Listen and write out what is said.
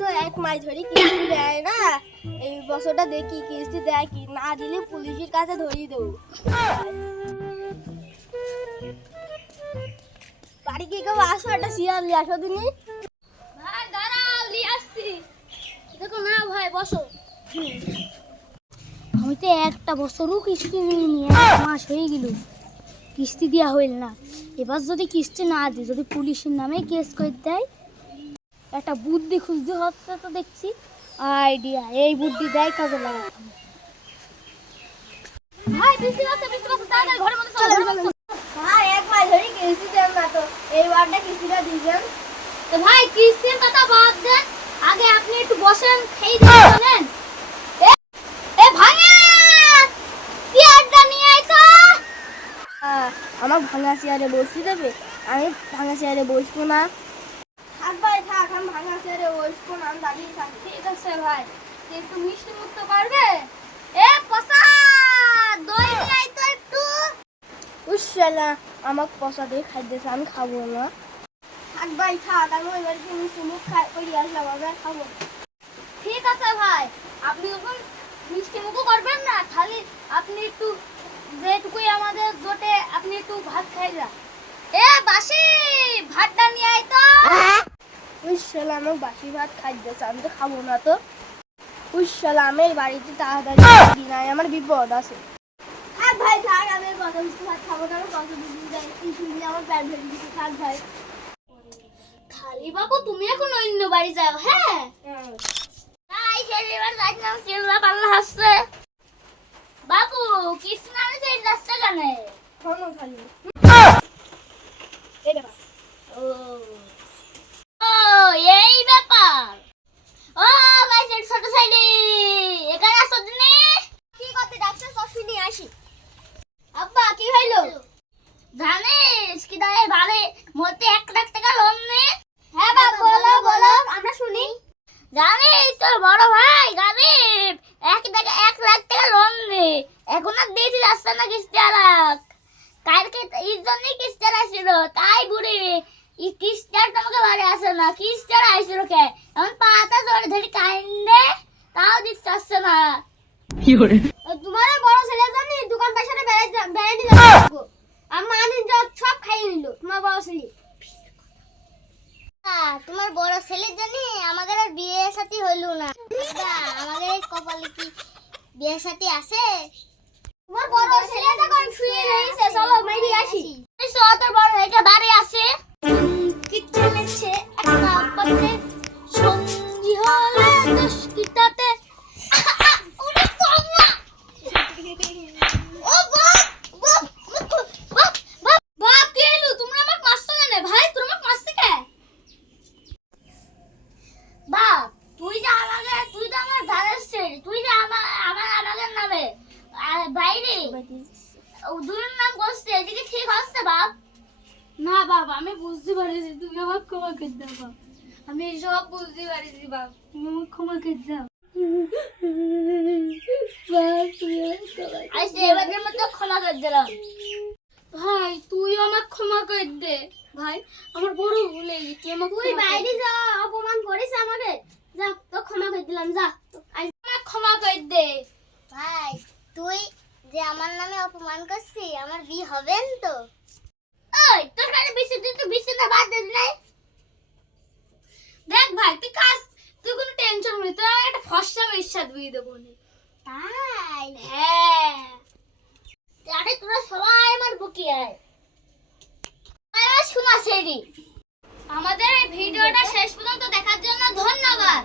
তো 1 মাস ধরে কিস্তি দেয় না। এই বছরটা দেখি কিস্তি দেয় কি না, দিলে পুলিশের কাছে ধরিয়ে দেবো। বাড়ি কি কেউ আসো, একটা শিয়াল নিয়ে আসো দিনি। ভাই দাঁড়াও, নিয়ে আসছি। দেখো না ভাই, বসো। আমি তো একটা বছরও কিস্তি দিইনি, 1 মাস হয়ে গেল কিস্তি দেওয়া হইল না। এবার যদি কিস্তি না দিই, যদি পুলিশের নামে কেস করে দেয়, একটা বুদ্ধি খুঁজতে হচ্ছে তো দেখছি। আইডিয়া, এই বুদ্ধি দেয় কাজে লাগাতে হবে। ভাই বৃষ্টি আসছে, তাড়াতাড়ি ঘরের মধ্যে চলো। হ্যাঁ, 1 মাস ধরে কিস্তি দেন না, তো এই বারটা কিস্তিটা দিবেন। তো ভাই কিস্তির কথা বাদ দেন, আগে আপনি একটু বসেন, খেয়ে দিয়ে বলেন। এ ভাই, চেয়ারটা নিয়ে আয় তো। আমার ভাঙা চেয়ারে বসতে দেবে? আমি ভাঙা চেয়ারে বসবো না। থাক ভাই থাক, আমি ভাঙা চেয়ারে বসবো না, আমি দাঁড়িয়ে থাকি। ঠিক আছে ভাই, একটু মিষ্টি মুক্ত করবে। এ পসা, দই নিয়ে আয় তো একটু। উশালা, আমার পয়সা দিয়ে খাইতেছে, আমি খাবো না। থাক ভাই থাক, আমি ওই বাড়িতে মিষ্টি মুখ খাই করে আসলাম, আমি আর খাবো না। ঠিক আছে ভাই, আপনি যখন মিষ্টি মুখও করবেন না, খালি আপনি একটু যেটুকুই আমাদের জোটে আপনি একটু ভাত খাই যা। এ বাসি, ভাতটা নিয়ে আয় তো। উশালা, আমার বাসি ভাত খাইতেছে, আমি তো খাবো না। তো উশালা, আমি এই বাড়িতে তাড়াতাড়ি দিই নাই, আমার বিপদ আছে। থাক ভাই থাক, আমি কত মিষ্টি ভাত খাবো না, কত মিষ্টি যাই কি শুনলে আমার প্যাট ভেঙে দিচ্ছে। থাক ভাই। খালি বাবু, তুমি এখন অন্য বাড়ি যাও। হ্যাঁ তাই ছেলেবার যাই না, ছেলেরা পাল্লা হাসছে। বাবু কৃষ্ণারে সেই যাচ্ছে কেন? শোনো খালি এই ব্যাপার। ও ও, এই ব্যাপার। ও ভাই, সেটা ছোট সাইডে এখানে আসো দিনে। কি করতে ডাকছে? কফি নিয়ে আসি। আব্বা কি হইলো? জানিস কি দাঁড়ে বাড়ি মধ্যে 1 লাখ টাকা লোন নে। হ্যাঁ বাবা, বলো বলো, আমরা শুনি। জানিস তোর বড় ভাই গরিব, 1 লাখ টাকা লোন নে। এখন আর দিয়েছি আসছে না কিস্তি আলাক। কালকে এর জন্যই কিস্তি আসছিল, তাই বুড়ি এই কিস্তি আর তোমাকে বাড়ি আসে না। কিস্তি আর আইছিল কে? এখন পাতা জোরে ধরে কাইন্দে, তাও দিচ্ছে আসছে না। তোমার বড় ছেলে জানি দোকান পাশে বেড়াই নিয়ে যাবো। আমার আনি সব খাইয়ে নিল তোমার বড় ছেলে। তোমার বড় ছেলের জন্য আমাদের আর বিয়ে সাথী হইল না। আমাদের এই কপালে কি বিয়ে সাথী আছে? তোমার বড় ছেলে যখন শুয়ে রয়েছে, চলো মেরি আসি। তোর বড় ভাইটা বাড়ি আছে কি চলেছে একটা পথে, সঙ্গী হলে দুষ্কৃতাতে। ওরে বাবা! ও বাপ বাপ বাপ বাপ বাপ, কি হলো? তোমরা আমাকে মারছো কেন ভাই? তোমরা আমাকে মারছো কে? বাপ, তুই যে আমার দাদার ছেলে, তুই যে আমাদের নামে বাইরে দুটোর নাম করছে, এদিকে ঠিক হচ্ছে বাপ? না বাবা, আমি বুঝতে পারছি, তুমি আমার ক্ষমা করে দাও বাপ। আমি সব বুঝতে পারছি বাপ, তুমি আমার ক্ষমা করে দাও। এবারের মতো ক্ষমা করে দিলাম। ভাই তুই আমার ক্ষমা করে দে। ভাই আমার বড় ভুল হয়ে গেছে, তুই বাইরে যা, অপমান করিস আমাকে। যা, তো ক্ষমা করে দিলাম, যা আমার ক্ষমা করে দে। ভাই তুই যে আমার নামে অপমান করছিস, আমার বিয়ে হবে না তো? ওই তোর কাছে বিছে তুই তো বিছেটা বাদ দিলি নাই। দেখ ভাই, তুই কোনো টেনশন করিস, তোর একটা ফর্সা মেয়ের সাথে বিয়ে দেবো নি। তাই? হ্যাঁ, আরে তোরা সবাই আমার বুকি আয়। শোনা সেরি, আমাদের এই ভিডিওটা শেষ পর্যন্ত দেখার জন্য ধন্যবাদ।